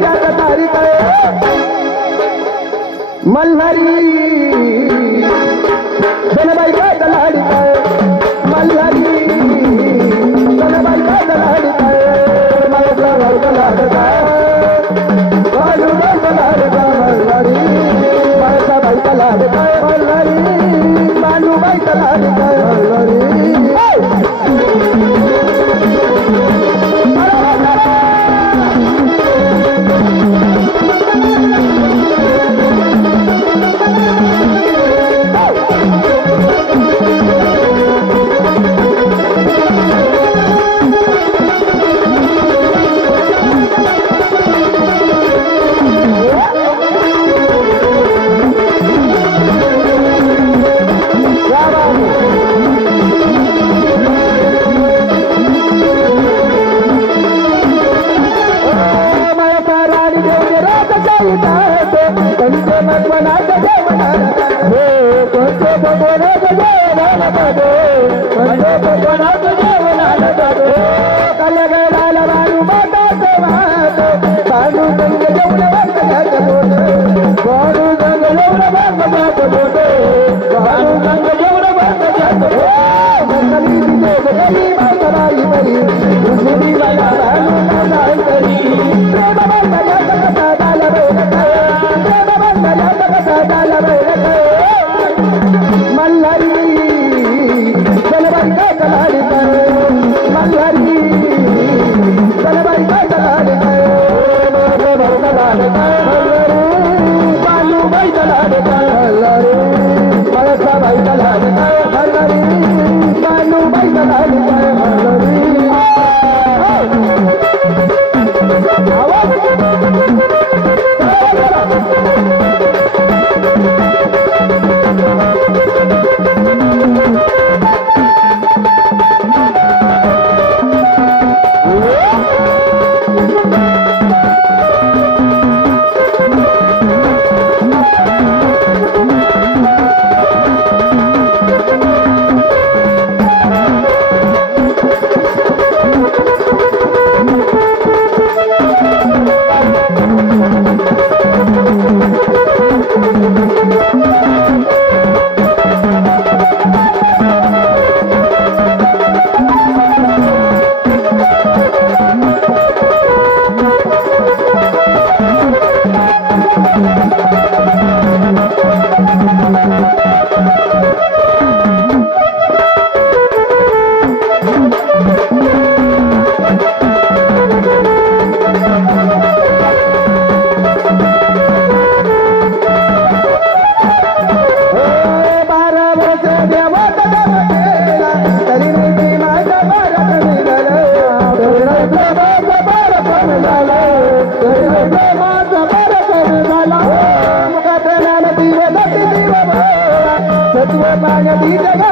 जाग तारीख मल्हारी. धनबाई काय लाडी काय मल्हारी. धनबाई काय लाडी काय? माझा मल्हारी. माझा बायका मल्हारी. मानू बायका मल्हारी. Margarita